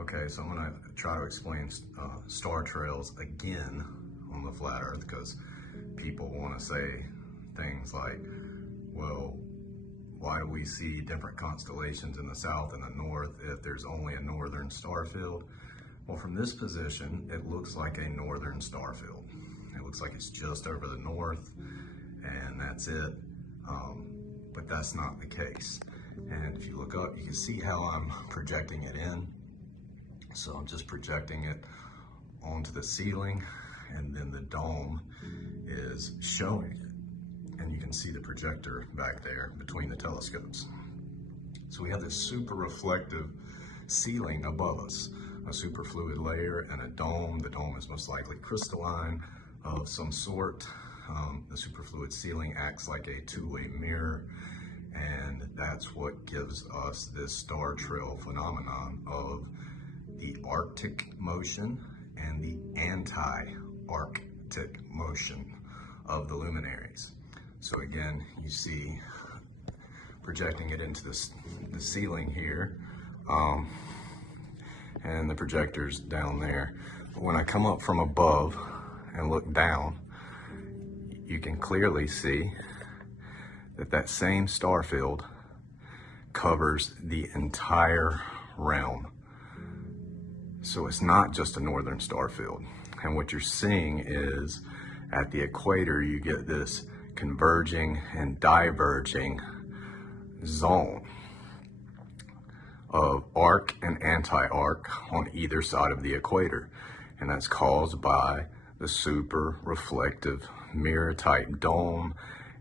Okay, so I'm gonna try to explain star trails again on the flat Earth, because people wanna say things like, well, why do we see different constellations in the south and the north if there's only a northern star field? Well, from this position, it looks like a northern star field. It looks like it's just over the north and that's it, but that's not the case. And if you look up, you can see how I'm projecting it in. So I'm just projecting it onto the ceiling, and then the dome is showing it. And you can see the projector back there between the telescopes. So we have this super reflective ceiling above us, a superfluid layer and a dome. The dome is most likely crystalline of some sort. The superfluid ceiling acts like a two-way mirror, and that's what gives us this star trail phenomenon of the Arctic motion and the anti-Arc Tic motion of the luminaries. So again, you see projecting it into the ceiling here, and the projector's down there. But when I come up from above and look down, you can clearly see that that same star field covers the entire realm. So it's not just a northern star field. And what you're seeing is at the equator, you get this converging and diverging zone of arc and anti-arc on either side of the equator. And that's caused by the super reflective mirror type dome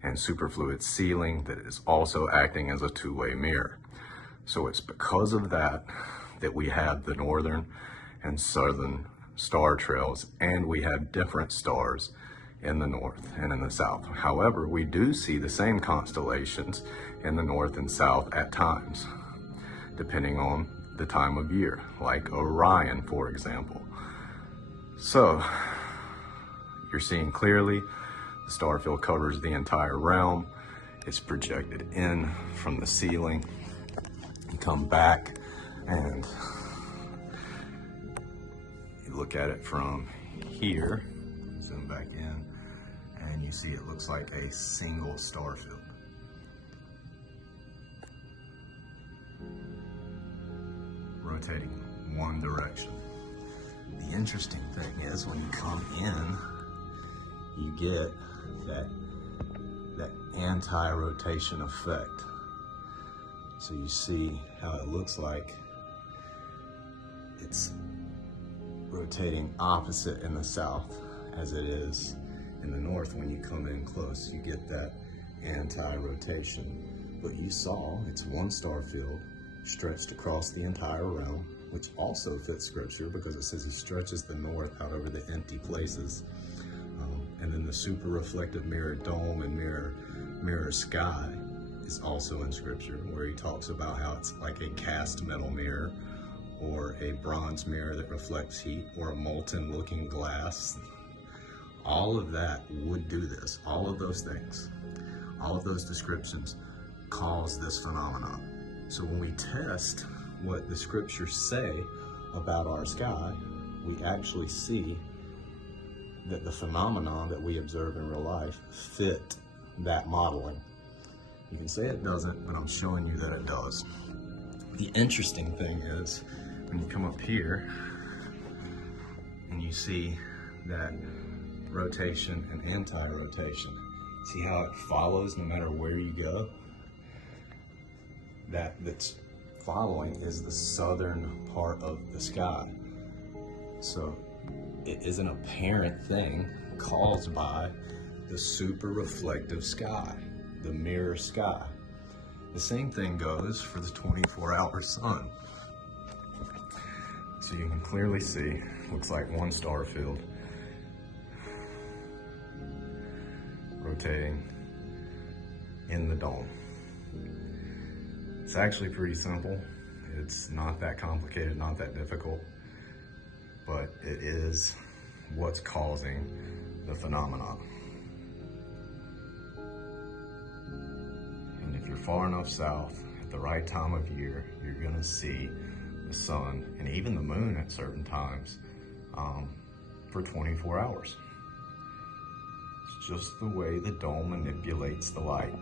and superfluid ceiling that is also acting as a two-way mirror. So it's because of that that we have the northern and southern star trails, and we have different stars in the north and in the south. However, we do see the same constellations in the north and south at times, depending on the time of year, like Orion, for example. So you're seeing clearly the star field covers the entire realm. It's projected in from the ceiling. You come back and you look at it from here, zoom back in, and you see it looks like a single star field. Rotating one direction. The interesting thing is when you come in, you get that anti-rotation effect. So you see how it looks like it's rotating opposite in the south as it is in the north. When you come in close, you get that anti-rotation. But you saw it's one star field stretched across the entire realm, which also fits scripture because it says he stretches the north out over the empty places. And then the super reflective mirror dome and mirror sky is also in scripture, where he talks about how it's like a cast metal mirror or a bronze mirror that reflects heat or a molten looking glass. All of that would do this. All of those things, all of those descriptions cause this phenomenon. So when we test what the scriptures say about our sky, we actually see that the phenomenon that we observe in real life fit that modeling. You can say it doesn't, but I'm showing you that it does. The interesting thing is when you come up here and you see that rotation and anti-rotation, see how it follows no matter where you go? That's following is the southern part of the sky. So it is an apparent thing caused by the super reflective sky, the mirror sky. The same thing goes for the 24-hour sun. So you can clearly see, looks like one star field rotating in the dome. It's actually pretty simple. It's not that complicated, not that difficult, but it is what's causing the phenomenon. And if you're far enough south at the right time of year, you're gonna see the sun and even the moon at certain times for 24 hours. It's just the way the dome manipulates the light.